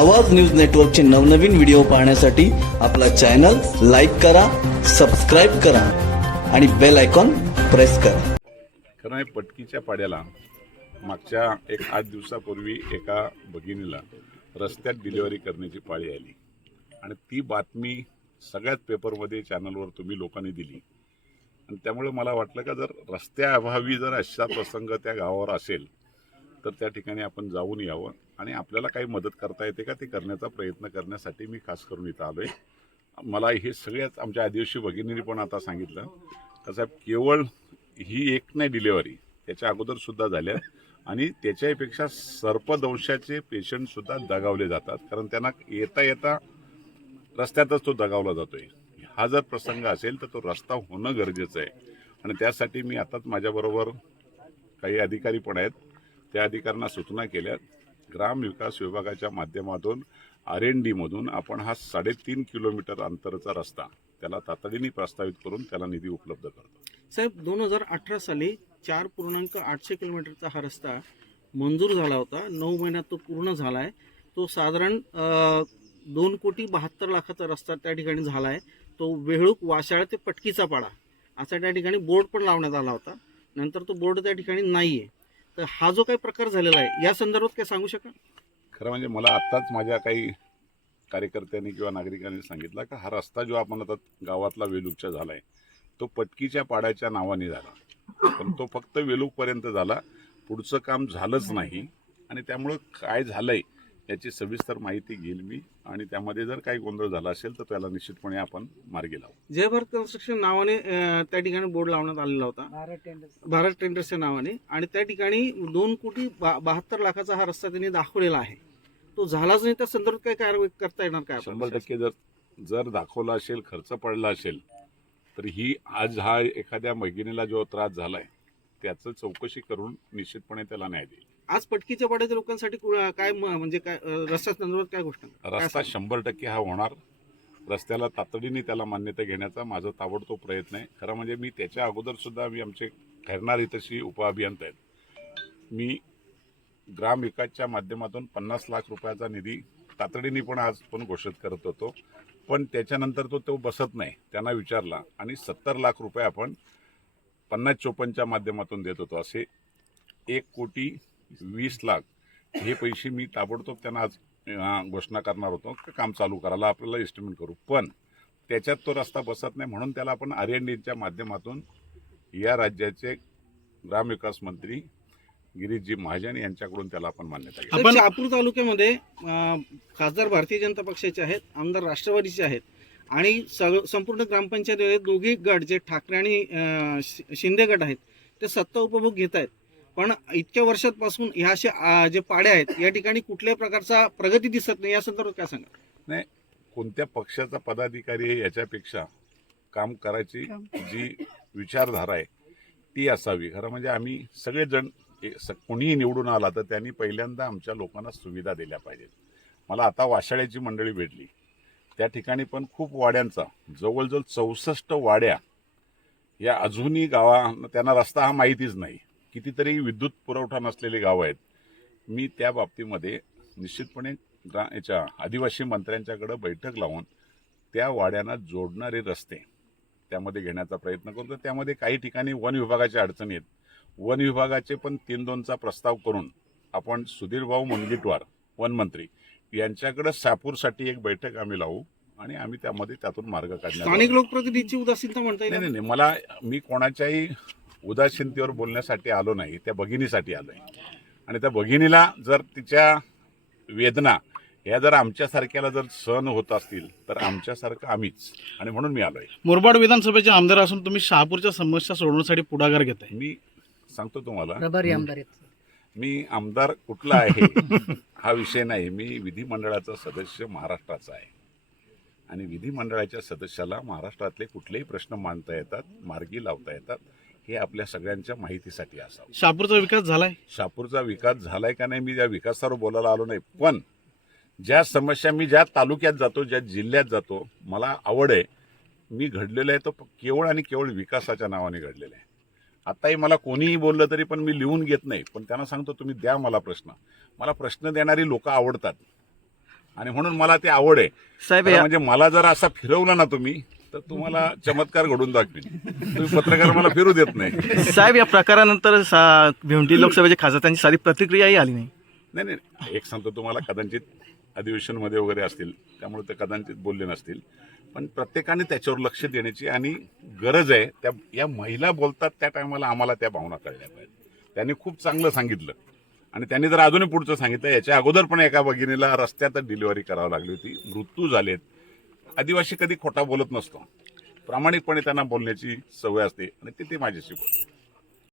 आवाज न्यूज नेटवर्कचे नवनवीन व्हिडिओ पाहण्यासाठी आपला चॅनल लाईक करा, सबस्क्राईब करा आणि बेल आयकॉन प्रेस करा. खरं आहे, पटकीच्या पाड्याला मागच्या 8 दिवसापूर्वी एका भगिनीला रस्त्यात डिलिव्हरी करण्याची पाळी आली आणि ती बातमी सगळ्याच पेपरमध्ये चॅनलवर तुम्ही लोकांनी दिली. आणि त्यामुळे मला वाटलं का जर रस्त्याअभावी जर अशा प्रसंग त्या गावावर असेल तर त्या ठिकाणी आपण जाऊन यावं आणि आपल्याला काही मदत करता येते का ते करण्याचा प्रयत्न करण्यासाठी मी खास करून इथं आलो आहे. मला हे सगळ्याच आमच्या आदिवासी भगिनींनी पण आता सांगितलं का साहेब, केवळ ही एक नाही डिलिव्हरी, त्याच्या अगोदरसुद्धा झाल्या आणि त्याच्यापेक्षा सर्पदंशाचे पेशंटसुद्धा दगावले जातात, कारण त्यांना येता येता रस्त्यातच तो दगावला जातोय. हा जर प्रसंग असेल तर तो रस्ता होणं गरजेचं आहे. आणि त्यासाठी मी आताच माझ्याबरोबर काही अधिकारी पण आहेत, त्या अधिकाऱ्यांना सूचना केल्या. ग्रामविकास विभागाच्या माध्यमातून R&D मधून आपण हा 3.5 किलोमीटर अंतराचा रस्ता त्याला तातडीने प्रस्तावित करून त्याला निधी उपलब्ध करतो. साहेब, 2018 साली 4.8 किलोमीटरचा हा रस्ता मंजूर झाला होता. 9 महिन्यात तो पूर्ण झाला आहे. तो साधारण 2,72,00,000चा रस्ता त्या ठिकाणी झाला आहे. तो वेहळूक वाशाळा ते पटकीचा पाडा असा त्या ठिकाणी बोर्ड पण लावण्यात आला होता. नंतर तो बोर्ड त्या ठिकाणी नाही आहे. तर हा जो काही प्रकार झालेला आहे या संदर्भात काय सांगू शकाल? खरं म्हणजे मला आत्ताच माझ्या काही कार्यकर्त्यांनी किंवा नागरिकांनी सांगितलं का हा रस्ता जो आपण आता गावातला वेलूकचा झाला आहे तो पटकीच्या पाड्याच्या नावाने झाला, पण तो फक्त वेलूकपर्यंत झाला, पुढचं काम झालंच नाही. आणि त्यामुळं काय झालंय याची सविस्तर माहिती घेईल मी आणि त्यामध्ये जर काही गोंधळ झाला असेल तर त्याला निश्चितपणे आपण मार्गी लावू. जय भारत कन्स्ट्रक्शन नावाने त्या ठिकाणी बोर्ड लावण्यात आलेला होता, भारत टेंडर्सच्या नावाने. आणि त्या ठिकाणी 2,72,00,000चा हा रस्ता त्यांनी दाखवलेला आहे. तो झालाच नाही. त्या संदर्भात काय कारवाई करता येणार काय? 100% जर दाखवला असेल, खर्च पडला असेल तर ही आज हा एखाद्या भगिनीला जो त्रास झालाय त्याचं चौकशी करून निश्चितपणे त्याला न्याय देईल. आज पटकीच्या पाड्याच्या लोकांसाठी काय म्हणजे काय रस्त्या संदर्भात काय गोष्ट? रस्ता 100% हा होणार. रस्त्याला तातडीने त्याला मान्यता घेण्याचा माझा ताबडतोब प्रयत्न आहे. खरं म्हणजे मी त्याच्या अगोदर सुद्धा मी आमचे खैरनार इथंशी उपअभियंता आहेत, मी ग्रामविकासच्या माध्यमातून 50 लाख रुपयाचा निधी तातडीने पण आज पण घोषित करत होतो, पण त्याच्यानंतर तो बसत नाही. त्यांना विचारला आणि 70 लाख रुपये आपण 50-54च्या माध्यमातून देत होतो. असे 1,20,00,000 हे पैसे मी ताबडतोब त्यांना आज घोषणा करणार होतो काम चालू करायला, आपल्याला एस्टिमेट करू. पण त्याच्यात तो रस्ता बसत नाही म्हणून त्याला आपण R&Dच्या माध्यमातून या राज्याचे ग्रामविकास मंत्री गिरीशजी महाजन यांच्याकडून त्याला आपण मान्यता घेऊ. आपण शहापूर तालुक्यामध्ये खासदार भारतीय जनता पक्षाचे आहेत, आमदार राष्ट्रवादीचे आहेत आणि संपूर्ण ग्रामपंचायतीमध्ये दोघे गट जे ठाकरे आणि शिंदे गट आहेत ते सत्ता उपभोग घेत आहेत. पण इतक्या वर्षांपासून ह्या अशा जे पाड्या आहेत या ठिकाणी कुठल्याही प्रकारचा प्रगती दिसत नाही. या संदर्भात काय सांगा? नाही, कोणत्या पक्षाचा पदाधिकारी आहे याच्यापेक्षा काम करायची जी विचारधारा आहे ती असावी. खरं म्हणजे आम्ही सगळेजण कोणीही निवडून आला तर त्यांनी पहिल्यांदा आमच्या लोकांना सुविधा दिल्या पाहिजेत. मला आता वाशाळ्याची मंडळी भेटली, त्या ठिकाणी पण खूप वाड्यांचा जवळजवळ 64 वाड्या या अजूनही त्यांना रस्ता हा माहितीच नाही. कितीतरी विद्युत पुरवठा नसलेली गावं आहेत. मी त्या बाबतीमध्ये निश्चितपणे याच्या आदिवासी मंत्र्यांच्याकडे बैठक लावून त्या वाड्यांना जोडणारे रस्ते त्यामध्ये घेण्याचा प्रयत्न करतो. त्यामध्ये काही ठिकाणी वन विभागाच्या अडचणी आहेत. वन विभागाचे पण 3-2चा प्रस्ताव करून आपण सुधीरभाऊ मुनगंटीवार वनमंत्री यांच्याकडे शहापूरसाठी एक बैठक आम्ही लावू आणि आम्ही त्यातून मार्ग काढणार. स्थानिक लोकप्रतिनिधीची उदासीनता म्हणता येईल? नाही, मी कोणाच्याही उदासीनतेवर बोलण्यासाठी आलो नाही, त्या भगिनीसाठी आलोय. आणि त्या भगिनीला जर तिच्या वेदना या जर आमच्यासारख्याला जर सहन होत असतील तर आमच्यासारखं आम्हीच, आणि म्हणून मी आलोय. मुरबाड विधानसभेचे आमदार असून तुम्ही शहापूरच्या समस्या सोडवण्यासाठी पुढाकार घेताय. मी सांगतो तुम्हाला, आमदार मी आमदार कुठला आहे हा विषय नाही. मी विधिमंडळाचा सदस्य महाराष्ट्राचा आहे आणि विधिमंडळाच्या सदस्याला महाराष्ट्रातले कुठलेही प्रश्न मांडता येतात, मार्गी लावता येतात. हे आपल्या सगळ्यांच्या माहितीसाठी असावं. शहापूरचा विकास झालाय? शहापूरचा विकास झालाय का नाही मी त्या विकासावर बोलायला आलो नाही, पण ज्या समस्या मी ज्या तालुक्यात जातो, ज्या जिल्ह्यात जातो, मला आवड आहे. मी घडलेलं आहे तो केवळ आणि केवळ विकासाच्या नावाने घडलेलं आहे. आताही मला कोणीही बोललं तरी पण मी लिहून घेत नाही, पण त्यांना सांगतो तुम्ही द्या मला प्रश्न. मला प्रश्न देणारी लोक आवडतात. आणि म्हणून मला ती आवड आहे. साहेब खरं म्हणजे मला जर असा फिरवला ना तुम्ही तर तुम्हाला चमत्कार घडून दाखवेन. तुम्ही पत्रकार मला फिरू देत नाही. साहेब या प्रकारानंतर भिवंडी लोकसभेचे खासदार त्यांची सारी प्रतिक्रियाही आली नाही. नाही एक सांगतो तुम्हाला, कदाचित अधिवेशनमध्ये वगैरे असतील त्यामुळे ते कदाचित बोलले नसतील, पण प्रत्येकाने त्याच्यावर लक्ष देण्याची आणि गरज आहे. त्या या महिला बोलतात त्या टायमाला आम्हाला त्या भावना कळल्या पाहिजे. त्यांनी खूप चांगलं सांगितलं आणि त्यांनी जर अजूनही पुढचं सांगितलं. याच्या अगोदर पण एका भगिनीला रस्त्यातच डिलिव्हरी करावी लागली होती, मृत्यू झालेत. आदिवासी कधी खोटा बोलत नसतो, प्रामाणिकपणे त्यांना बोलण्याची सवय असते आणि ते माझ्याशी बोलतात.